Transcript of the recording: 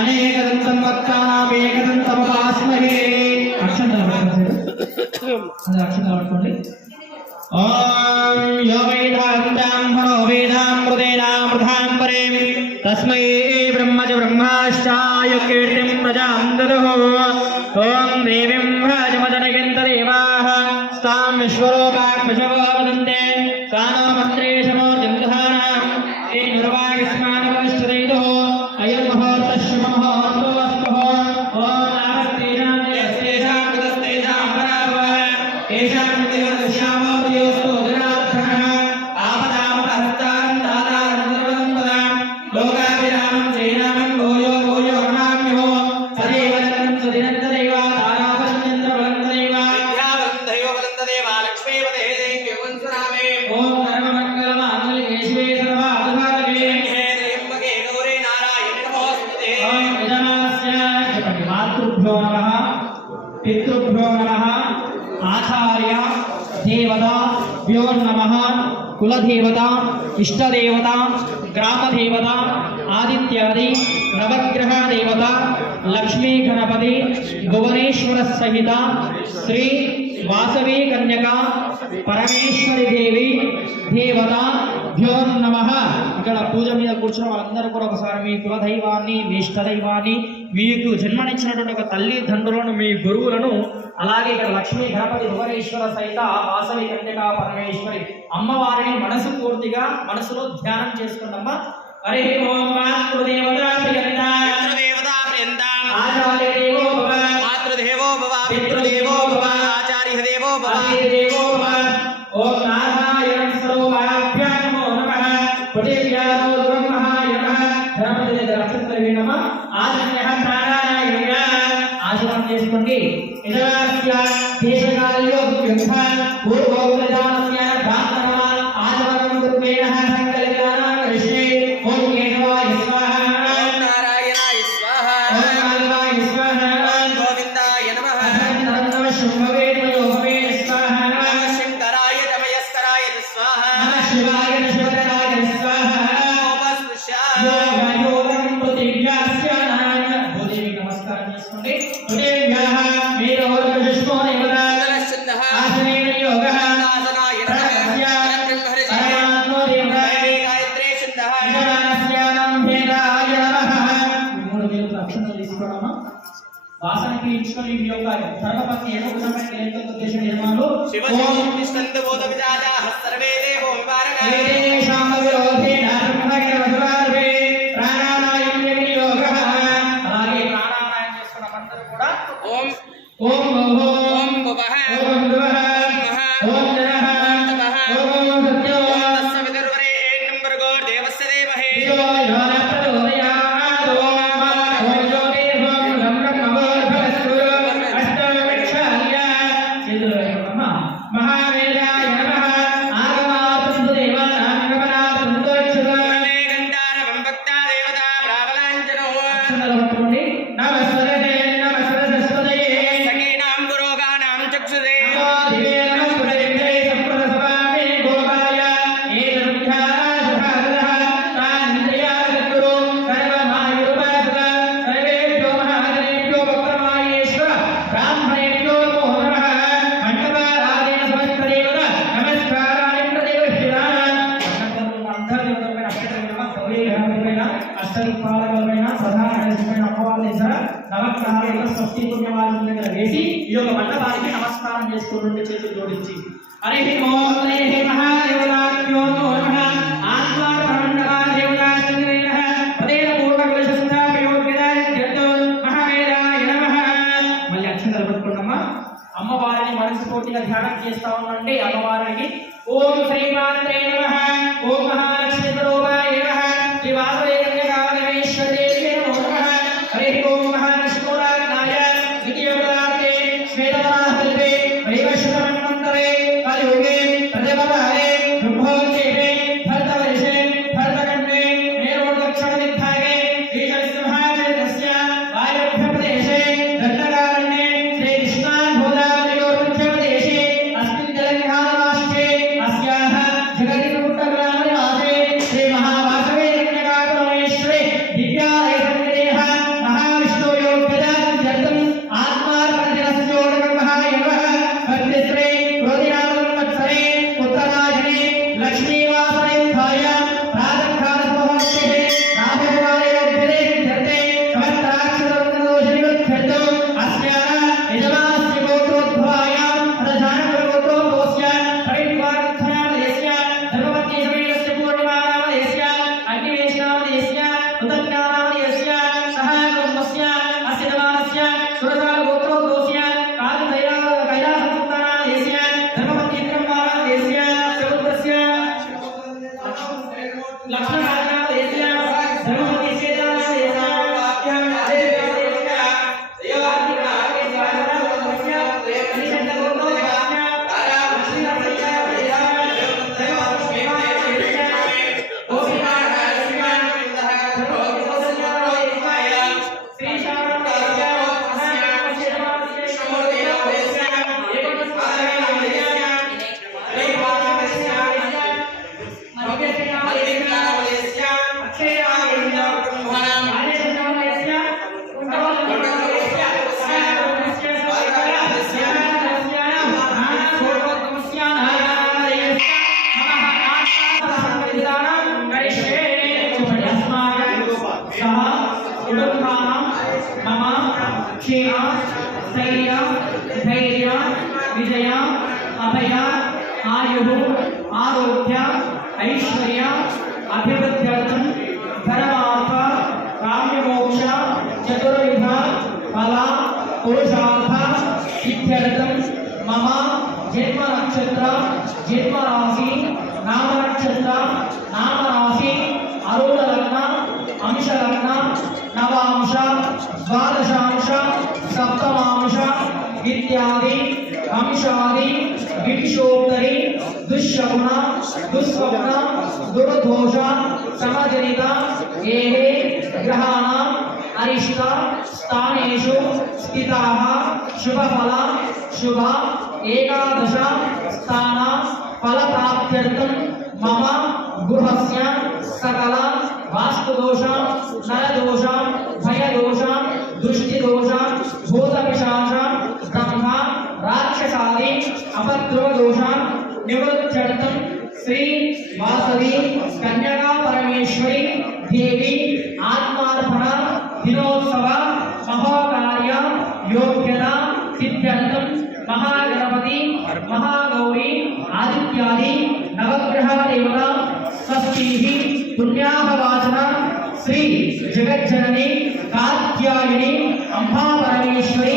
అనేకదంతం వత్తానాం ఏకదంతముపాస్మహే అక్షంతలు అది అక్షంతలు పట్టుకోండి ఓం యో మనో వేదామృతేనామృతాం తస్మై బ్రహ్మజ బ్రహ్మాశ్చాయ కీర్తిం ప్రజాం ఓం దేవీం భజమదనయంత దేవాః స్తాం విశ్వరూపాక్షవో వదంతే సానో మంత్రే మాతృభ్యో నమః పితృభ్యో నమః ఆచార్య దేవత భ్యో నమః కులదేవత ఇష్టదేవత గ్రామదేవత ఆదిత్యాది నవగ్రహ దేవత లక్ష్మీ గణపతి భువనేశ్వర సహిత శ్రీ వాసవి కన్యక పరమేశ్వరి దేవి దేవత భ్యో నమ. ఇక్కడ పూజ మీద కూర్చున్న వాళ్ళందరూ కూడా ఒకసారి మీ కులదైవాన్ని మీ ఇష్టదైవాన్ని మీకు జన్మనిచ్చినటువంటి ఒక తల్లి తండ్రులను మీ గురువులను అలాగే ఇక్కడ లక్ష్మీ గణపతి భువనేశ్వర సహిత వాసవి కన్యక పరమేశ్వరి అమ్మవారిని మనసు పూర్తిగా మనసులో ధ్యానం చేసుకున్నమ్మ హరి ఓం మాతృదేవతా ప్రియంతా ఆచార్య దేవో భవ. మాతృదేవో భవ పితృదేవో భవ. ఆచార్య దేవో భవ. దేవో భవ. ఓం నారాయణ నమో. నమః. నమః నక్షత్రవే నమః ఆశీర్వాదం చేసుకోండి ఇదస్య దేశకాలయో యుద్ధ పూర్వోపదానస్య భాతన ఆదవరం గురువేణ సంకల్పన తీసుకోవడమా వాసనకి ఇచ్చుకొని మీ యొక్క ధర్మపత్ని ఏదో విధమైన ఎంతో ఉద్దేశ నియమాలు సర్వే దేవో ఓం. ఓం ఓం ఓం నవగ్రహాల స్వస్తి పుణ్యవాదం దగ్గర వేసి ఈ యొక్క మండపానికి నమస్కారం చేసుకున్నట్టు చేతులు జోడించి హరి ఓం అమ్మవారిని మనస్ఫూర్తిగా ధ్యానం చేస్తా ఉండండి అమ్మవారికి. ఓం శ్రీమాత్రే నమ ఓం మహాలక్ష్మి స్వరూపాయ నమ శ్రీ स्थैर्य धैर्य, विजय, अभय, आयु, आरोग्य, ऐश्वर्य अभिवृद्ध्यर्थम धर्मार्थ, काम्यमोक्ष, चतुर्विध, फल, पुरुषार्थ इत्यर्थ मम जन्म नक्षत्र जन्म राशि नाम नक्षत्र नाम इत्यादि अंशादि विषोत्तरी दुष्शगुणा दुष्स्वप्न दुर्दोष समजनिता, एहे ग्रहाणाम् अरिष्टा, स्थानेषु, स्थिताः, शुभफला, शुभ, एकादश, स्थाना, फलप्राप्त्यर्थं मम, गृहस्य, सकल, वास्तुदोष, नरदोष, भयदोष, दृष्टिदोष రాక్షసాది అపద్రవదోష నివృత్త్యర్థం శ్రీ వాసవి కన్యకా పరమేశ్వరి దేవి ఆత్మార్పణ దినోత్సవ మహోకార్య యోగ్యత సిద్ధ్యర్థం మహాగణపతి మహాగౌరి ఆదిత్యాది నవగ్రహ దేవత స్వస్తి పుణ్యాహవాచన శ్రీ జగజ్జనని కాత్యాయని అంబా పరమేశ్వరి